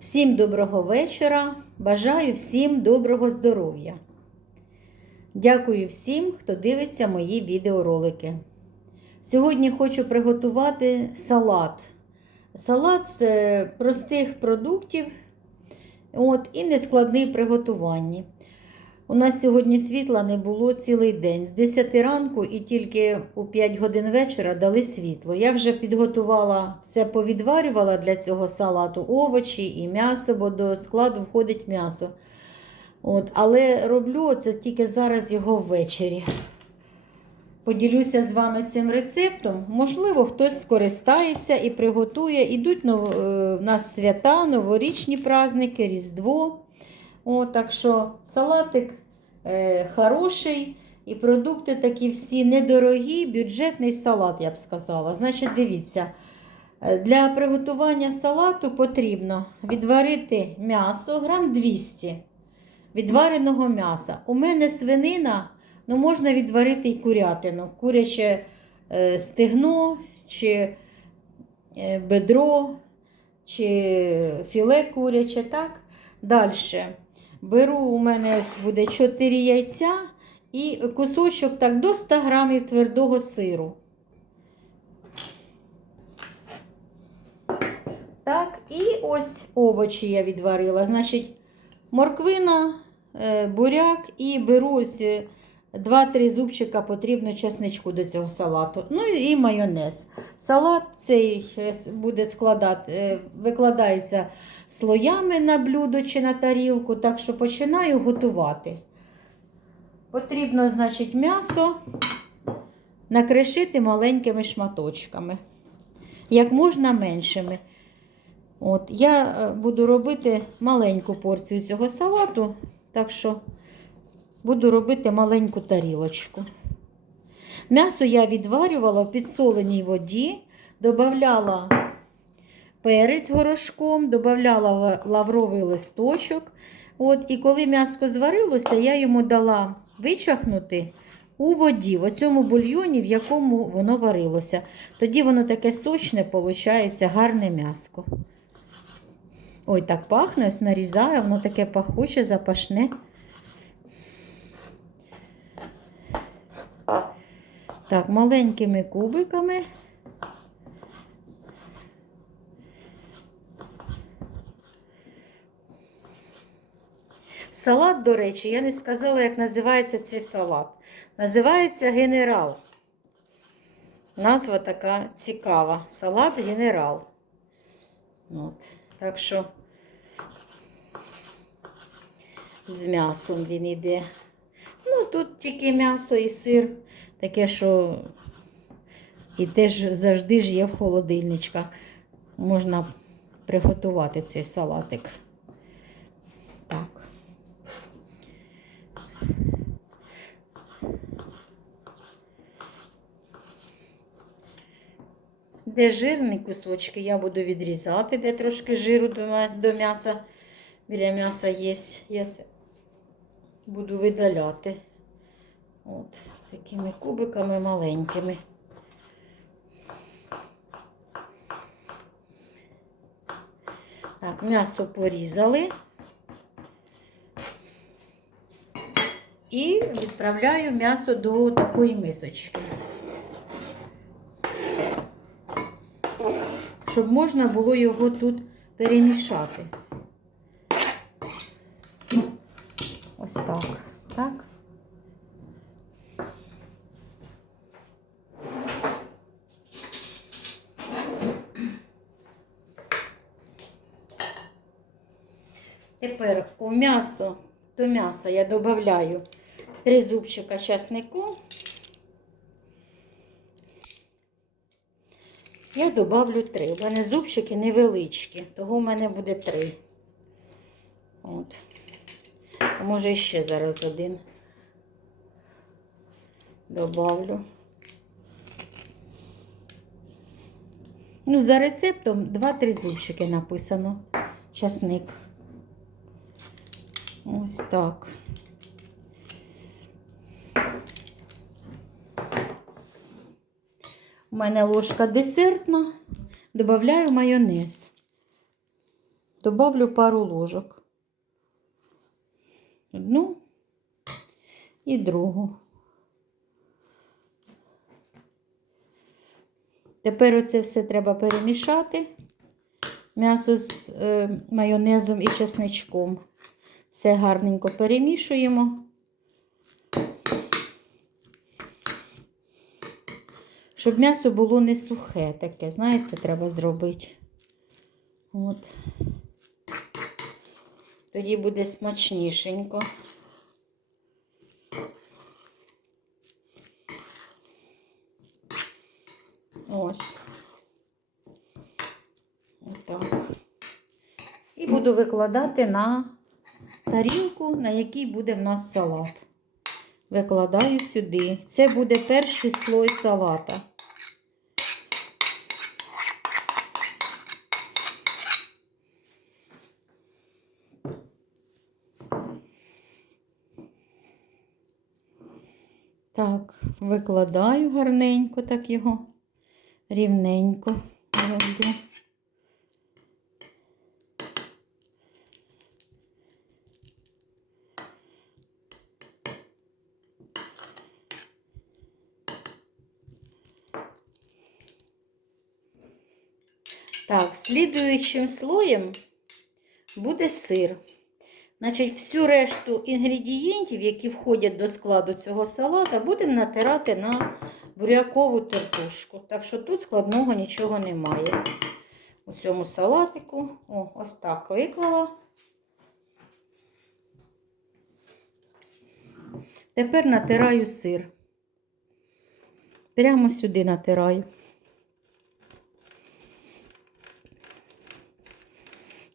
Всім доброго вечора. Бажаю всім доброго здоров'я. Дякую всім, хто дивиться мої відеоролики. Сьогодні хочу приготувати салат. Салат з е, простих продуктів от, і нескладний приготуванні. У нас сьогодні світла не було цілий день. З 10 ранку і тільки у 5 годин вечора дали світло. Я вже підготувала все, повідварювала для цього салату овочі і м'ясо, бо до складу входить м'ясо. От, Але роблю це тільки зараз його ввечері. Поділюся з вами цим рецептом. Можливо, хтось скористається і приготує. Ідуть нов... е, в нас свята, новорічні праздники, Різдво. О, так що салатик е, хороший і продукти такі всі недорогі, бюджетний салат, я б сказала. Значить, дивіться, е, для приготування салату потрібно відварити м'ясо грам 200 відвареного м'яса. У мене свинина, ну можна відварити і курятину, куряче е, стегно, чи е, бедро, чи філе куряче. так? Далі. Беру, у мене буде 4 яйця і кусочок так до 100 грамів твердого сиру. Так, і ось овочі я відварила. Значить, морквина, е, буряк і беру ось 2-3 зубчика потрібно чесничку до цього салату. Ну і майонез. Салат цей е, буде складати, е, викладається слоями на блюдо чи на тарілку, так що починаю готувати. Потрібно, значить, м'ясо накришити маленькими шматочками, як можна меншими. От, Я е, буду робити маленьку порцію цього салату, так що буду робити маленьку тарілочку. М'ясо я відварювала в підсоленій воді, додавала перець горошком, додавала лавровий листочок. От, І коли м'ясо зварилося, я йому дала вичахнути у воді, в цьому бульйоні, в якому воно варилося. Тоді воно таке сочне, виходить, гарне м'яско. Ой, так пахне, нарізаю, воно таке пахуче, запашне. Так, маленькими кубиками. Салат, до речі, я не сказала, як називається цей салат. Називається генерал. Назва така цікава. Салат генерал. От. Так що з м'ясом він йде. Ну, тут тільки м'ясо і сир, таке, що і теж завжди ж є в холодильничках. Можна приготувати цей салатик. Так. Де жирні кусочки, я буду відрізати, де трошки жиру до м'яса. Біля м'яса є. Я це буду видаляти. От, такими кубиками маленькими. Так, м'ясо порізали. І відправляю м'ясо до такої мисочки. щоб можна було його тут перемішати. Ось так. Так. Тепер у м'ясо, до м'яса я додаю 3 зубчика часнику. Я добавлю три. У мене зубчики невеличкі, того в мене буде три. От. А може ще зараз один добавлю. Ну, за рецептом 2-3 зубчики написано. Часник. Ось так. У мене ложка десертна, додаю майонез. добавлю пару ложок. Одну і другу. Тепер оце все треба перемішати. М'ясо з е, майонезом і чесничком. Все гарненько перемішуємо. Щоб м'ясо було не сухе таке, знаєте, треба зробити. От. Тоді буде смачнішенько. Ось. Отак. І буду викладати на тарілку, на якій буде в нас салат. Викладаю сюди. Це буде перший слой салата. Так, викладаю гарненько, так його рівненько роблю. Так, слідуючим слоєм буде сир. Значить, всю решту інгредієнтів, які входять до складу цього салата, будемо натирати на бурякову тертушку. Так що тут складного нічого немає. У цьому салатику, о, ось так виклала. Тепер натираю сир. Прямо сюди натираю.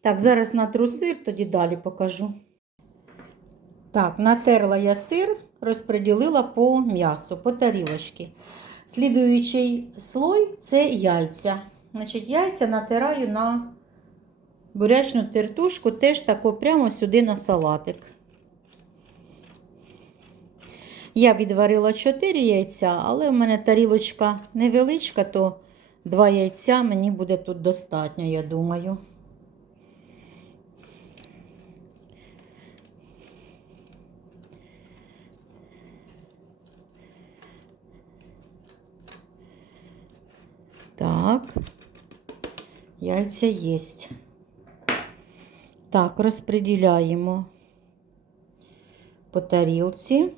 Так, зараз натру сир, тоді далі покажу. Так, натерла я сир, розподілила по м'ясу, по тарілочці. Слідуючий слой це яйця. Значить, яйця натираю на бурячну тертушку, теж тако прямо сюди на салатик. Я відварила 4 яйця, але в мене тарілочка невеличка, то 2 яйця мені буде тут достатньо, я думаю. Так, яйця є. Так, розподіляємо по тарілці.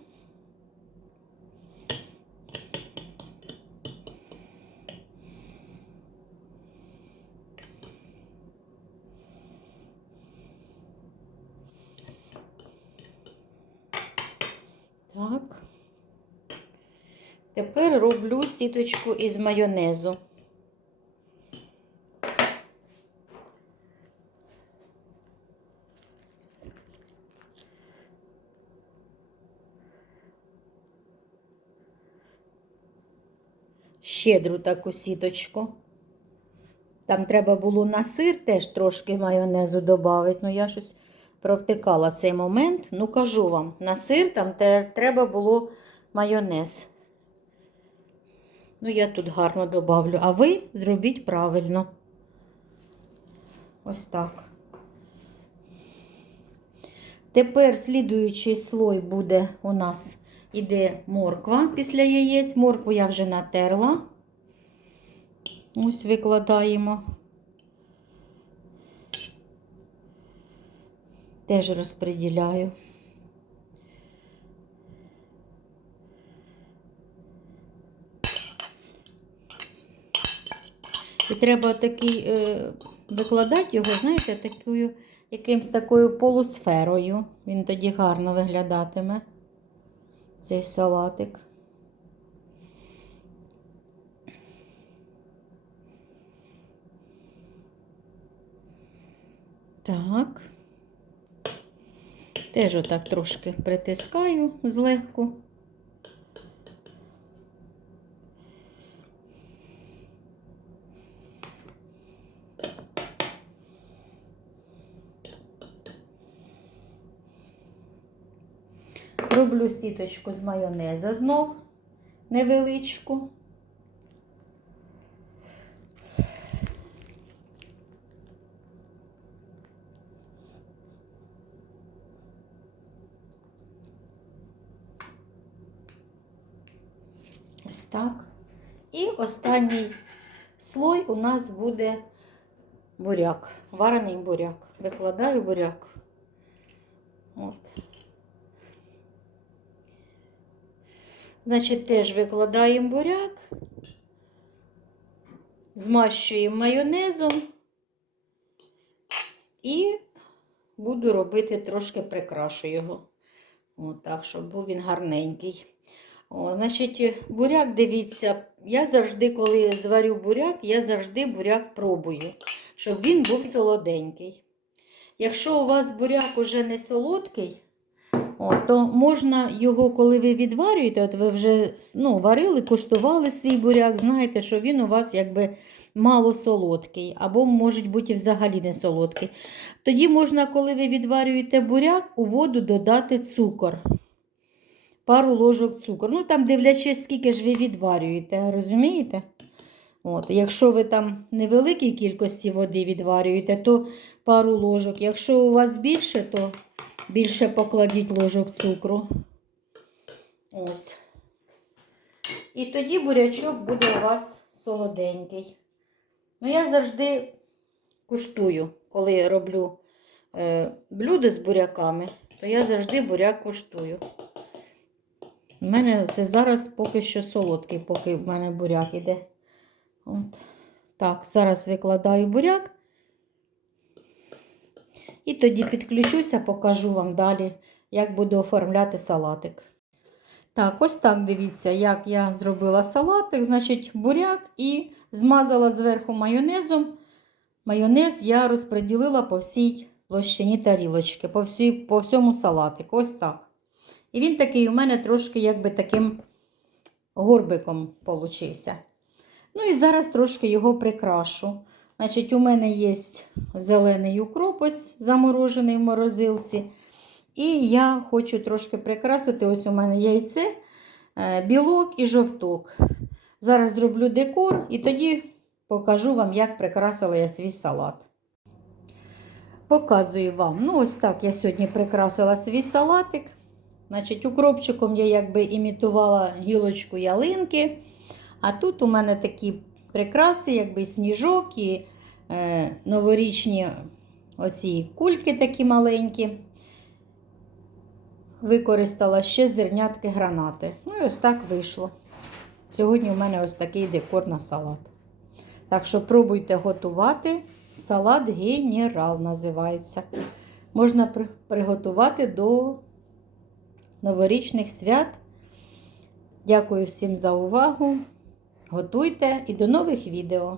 Так. Тепер роблю сіточку із майонезу. Щедру таку сіточку. Там треба було на сир теж трошки майонезу додати. Ну, я щось провтикала цей момент. Ну, кажу вам, на сир там треба було майонез. Ну, я тут гарно добавлю. А ви зробіть правильно. Ось так. Тепер слідуючий слой буде у нас іде морква після яєць. Моркву я вже натерла. Ось викладаємо. Теж розподіляю. І треба такий е, викладати його, знаєте, такою, якимсь такою полусферою. Він тоді гарно виглядатиме цей салатик. Так. Теж отак трошки притискаю злегку. Роблю сіточку з майонеза знов невеличку. Ось так. І останній слой у нас буде буряк, варений буряк. Викладаю буряк. От. Значить, теж викладаємо буряк, змащуємо майонезом і буду робити трошки прикрашу його. От так, щоб був він гарненький. О, значить, буряк, дивіться, я завжди, коли зварю буряк, я завжди буряк пробую, щоб він був солоденький. Якщо у вас буряк уже не солодкий, о, то можна його, коли ви відварюєте, от ви вже ну, варили, куштували свій буряк, знаєте, що він у вас якби мало солодкий, або, може бути, взагалі не солодкий. Тоді можна, коли ви відварюєте буряк, у воду додати цукор. Пару ложок цукру. Ну, там дивлячись, скільки ж ви відварюєте, розумієте? От, Якщо ви там невеликій кількості води відварюєте, то пару ложок. Якщо у вас більше, то більше покладіть ложок цукру. Ось. І тоді бурячок буде у вас солоденький. Ну, я завжди куштую, коли роблю е, блюдо з буряками, то я завжди буряк куштую. У мене це зараз поки що солодкий, поки в мене буряк іде. От. Так, зараз викладаю буряк. І тоді підключуся, покажу вам далі, як буду оформляти салатик. Так, ось так дивіться, як я зробила салатик. Значить, буряк і змазала зверху майонезом. Майонез я розподілила по всій площині тарілочки, по, всій, по всьому салатику. Ось так. І він такий у мене трошки якби таким горбиком получився. Ну і зараз трошки його прикрашу. Значить, у мене є зелений укроп ось заморожений в морозилці. І я хочу трошки прикрасити. Ось у мене яйце, е, білок і жовток. Зараз зроблю декор і тоді покажу вам, як прикрасила я свій салат. Показую вам. Ну, ось так я сьогодні прикрасила свій салатик. Значить, укропчиком я якби імітувала гілочку ялинки. А тут у мене такі прикраси, якби сніжок і е, новорічні оці кульки такі маленькі. Використала ще зернятки гранати. Ну і ось так вийшло. Сьогодні у мене ось такий декор на салат. Так що пробуйте готувати. Салат генерал називається. Можна приготувати до новорічних свят. Дякую всім за увагу. Готуйте і до нових відео!